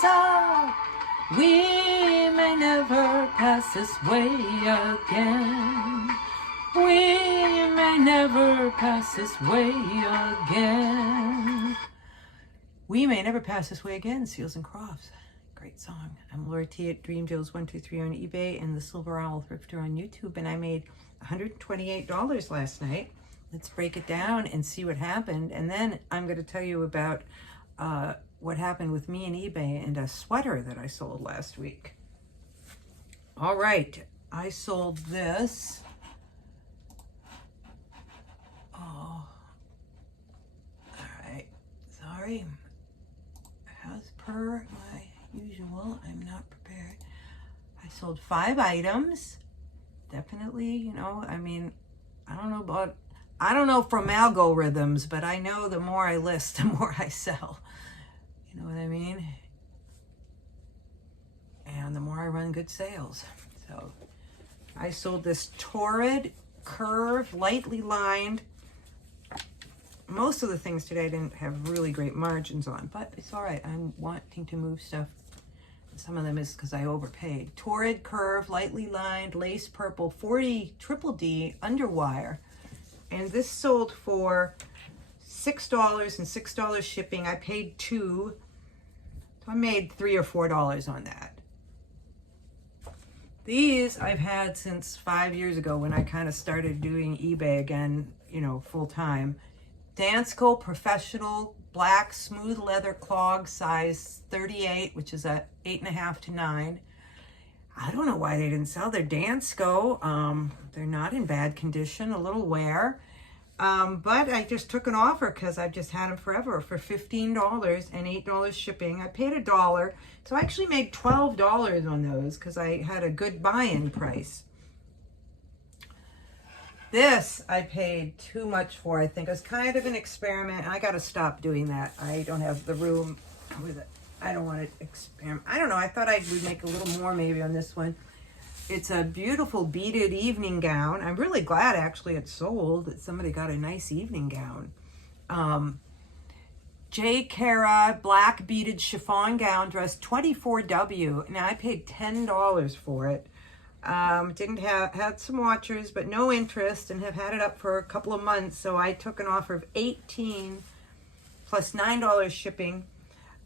time's up. We may never pass this way again. We may never pass this way again. We may never pass this way again, Seals and Crofts. Great song. I'm Laura T at DreamJoes123 on eBay and the Silver Owl Thrifter on YouTube, and I made $128 last night. Let's break it down and see what happened, and then I'm going to tell you about what happened with me and eBay and a sweater that I sold last week. All right, I sold this. Oh, all right, sorry. As per my usual, I'm not prepared. I sold 5 items. Definitely, you know, I mean, I don't know from algorithms, but I know the more I list, the more I sell. You know what I mean? And the more I run good sales. So I sold this Torrid Curve, lightly lined. Most of the things today didn't have really great margins on, but it's all right. I'm wanting to move stuff. Some of them is because I overpaid. Torrid Curve, lightly lined, lace purple, 40 triple D underwire. And this sold for $6 and $6 shipping. I paid $2. So I made $3 or $4 on that. These I've had since 5 years ago when I kind of started doing eBay again, you know, full time. Dansko Professional black smooth leather clog, size 38, which is a 8.5 to 9. I don't know why they didn't sell. They're Dansko. They're not in bad condition, a little wear. But I just took an offer because I've just had them forever for $15 and $8 shipping. I paid $1. So I actually made $12 on those because I had a good buy-in price. This I paid too much for, I think. It was kind of an experiment. I got to stop doing that. I don't have the room with it. I don't want to experiment. I don't know. I thought I would make a little more maybe on this one. It's a beautiful beaded evening gown. I'm really glad actually it sold, that somebody got a nice evening gown. J. Cara black beaded chiffon gown dress, 24W. Now I paid $10 for it. Didn't had some watchers, but no interest, and have had it up for a couple of months. So I took an offer of $18 plus $9 shipping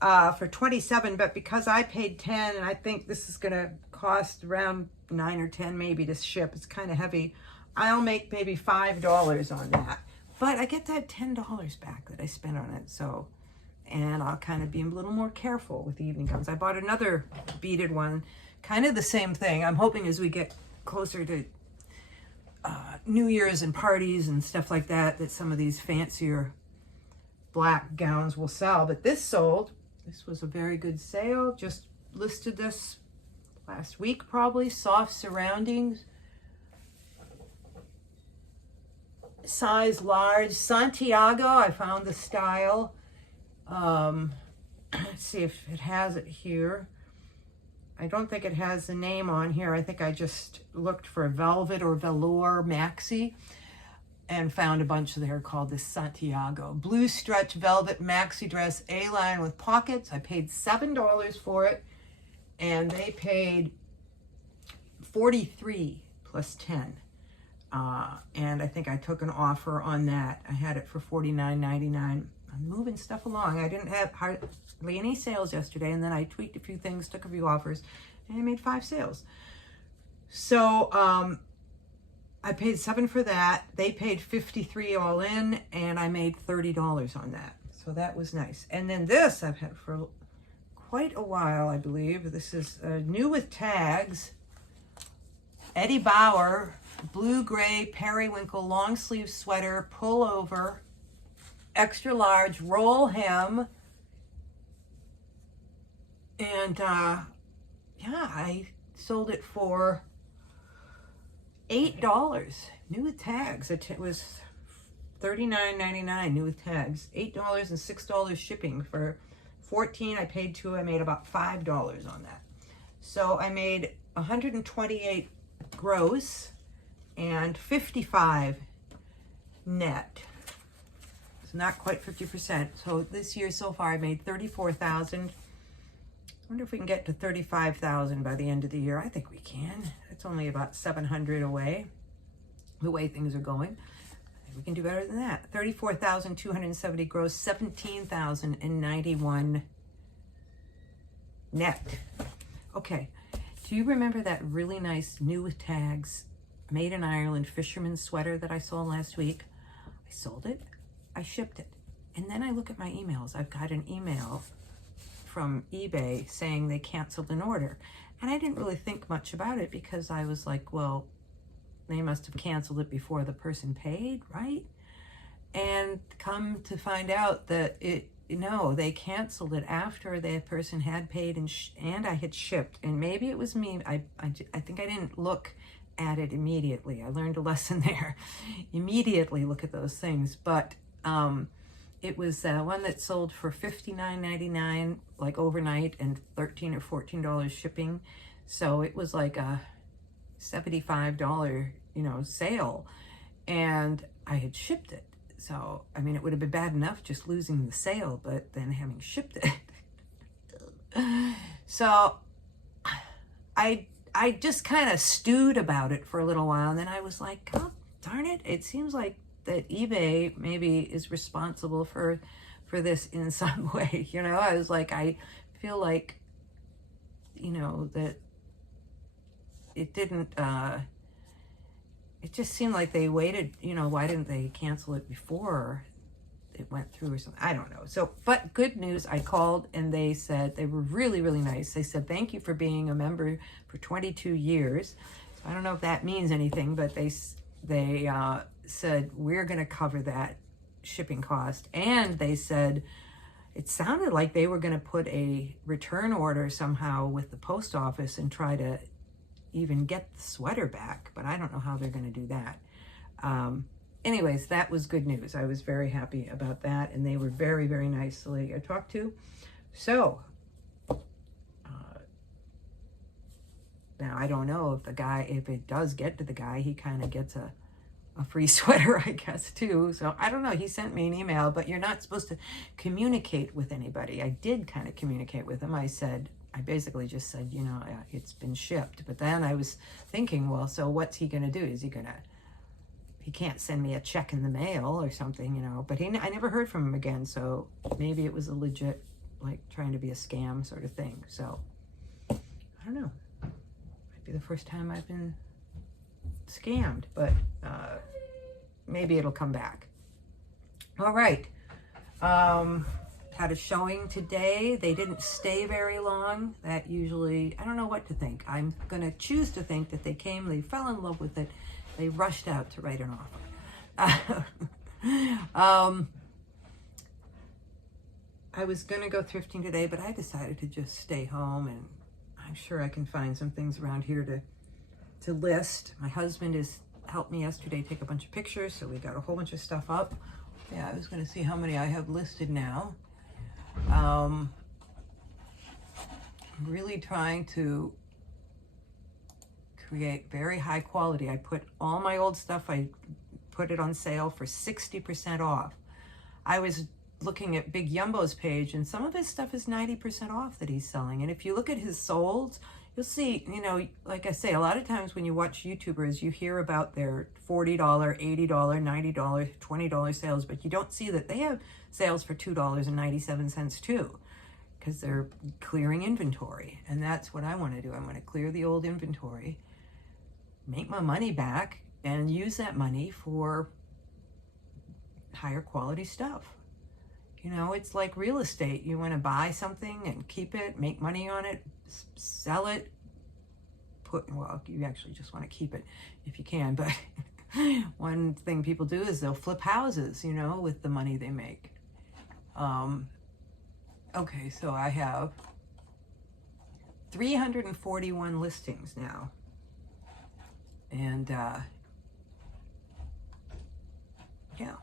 for $27. But because I paid $10, and I think this is gonna cost around $9 or $10 maybe to ship. It's kind of heavy. I'll make maybe $5 on that. But I get that $10 back that I spent on it. So, and I'll kind of be a little more careful with the evening gowns. I bought another beaded one. Kind of the same thing. I'm hoping as we get closer to New Year's and parties and stuff like that, that some of these fancier black gowns will sell. But this sold. This was a very good sale. Just listed this last week probably. Soft surroundings. Size large. Santiago, I found the style. Let's see if it has it here. I don't think it has the name on here. I think I just looked for velvet or velour maxi and found a bunch there called the Santiago. Blue stretch velvet maxi dress, A-line with pockets. I paid $7 for it, and they paid $43 plus $10. And I think I took an offer on that. I had it for $49.99. I'm moving stuff along. I didn't have hardly any sales yesterday, and then I tweaked a few things, took a few offers, and I made 5 sales. So I paid $7 for that. They paid $53 all in, and I made $30 on that. So that was nice. And then this I've had for quite a while, I believe. This is new with tags. Eddie Bauer, blue gray periwinkle long sleeve sweater, pullover. Extra large roll hem, and yeah, I sold it for $8 new with tags. It was $39.99 new with tags. $8 and $6 shipping. For $14 I paid $2. I made about $5 on that. So I made $128 gross and $55 net. It's not quite 50%. So this year so far I made $34,000. wonder if we can get to 35,000 by the end of the year. I think we can. It's only about 700 away, the way things are going. We can do better than that. 34,270 gross, 17,091 net. Okay. Do you remember that really nice new tags made in Ireland fisherman's sweater that I saw last week? I sold it. I shipped it. And then I look at my emails. I've got an email from eBay saying they canceled an order. And I didn't really think much about it because I was like, well, they must have canceled it before the person paid, right? And come to find out that no, they canceled it after the person had paid and I had shipped. And maybe it was me. I think I didn't look at it immediately. I learned a lesson there. Immediately look at those things. But it was one that sold for $59.99 like overnight and $13 or $14 shipping. So it was like a $75, sale, and I had shipped it. So, I mean, it would have been bad enough just losing the sale, but then having shipped it. So I just kind of stewed about it for a little while, and then I was like, oh, darn it, it seems like that eBay maybe is responsible for this in some way. I was like, I feel like, that it didn't, it just seemed like they waited, why didn't they cancel it before it went through or something? I don't know. So, but good news, I called and they said, they were really, really nice. They said, thank you for being a member for 22 years. So I don't know if that means anything, but they said, we're going to cover that shipping cost. And they said, it sounded like they were going to put a return order somehow with the post office and try to even get the sweater back, but I don't know how they're going to do that. Anyways, that was good news. I was very happy about that, and they were very, very nice, the lady I talked to. So, now I don't know if the guy, if it does get to the guy, he kind of gets a free sweater, I guess, too. So I don't know. He sent me an email, but you're not supposed to communicate with anybody. I did kind of communicate with him. I basically just said, it's been shipped. But then I was thinking, well, so what's he going to do? Is he can't send me a check in the mail or something, But I never heard from him again. So maybe it was a legit, like, trying to be a scam sort of thing. So I don't know. Might be the first time I've been scammed, but maybe it'll come back. All right. Had a showing today. They didn't stay very long. That usually, I don't know what to think. I'm going to choose to think that they came, they fell in love with it, they rushed out to write an offer. I was going to go thrifting today, but I decided to just stay home, and I'm sure I can find some things around here to list. My husband has helped me yesterday take a bunch of pictures, so we got a whole bunch of stuff up. Yeah, I was going to see how many I have listed now. I'm really trying to create very high quality. I put all my old stuff, I put it on sale for 60% off. I was looking at Big Yumbo's page, and some of his stuff is 90% off that he's selling. And if you look at his solds, you'll see, like I say, a lot of times when you watch YouTubers, you hear about their $40, $80, $90, $20 sales, but you don't see that they have sales for $2.97 too, because they're clearing inventory. And that's what I want to do. I want to clear the old inventory, make my money back, and use that money for higher quality stuff. It's like real estate. You want to buy something and keep it, make money on it, sell it, you actually just want to keep it if you can. But one thing people do is they'll flip houses, with the money they make. Okay, so I have 341 listings now. And, yeah.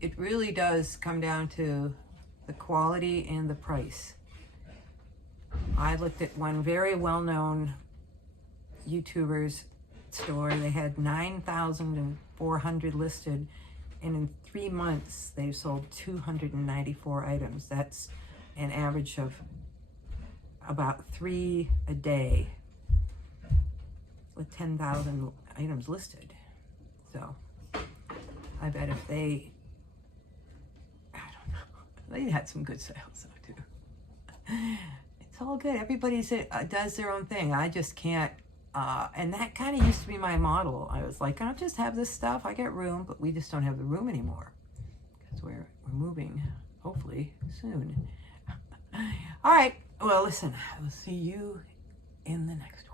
It really does come down to the quality and the price. I looked at one very well-known YouTuber's store. They had 9,400 listed, and in 3 months they've sold 294 items. That's an average of about 3 a day with 10,000 items listed. So I bet if they, I don't know, they had some good sales though too. It's all good. Everybody does their own thing. I just can't. And that kind of used to be my model. I was like, I'll just have this stuff. I get room, but we just don't have the room anymore because we're moving, hopefully soon. All right. Well, listen, I will see you in the next one.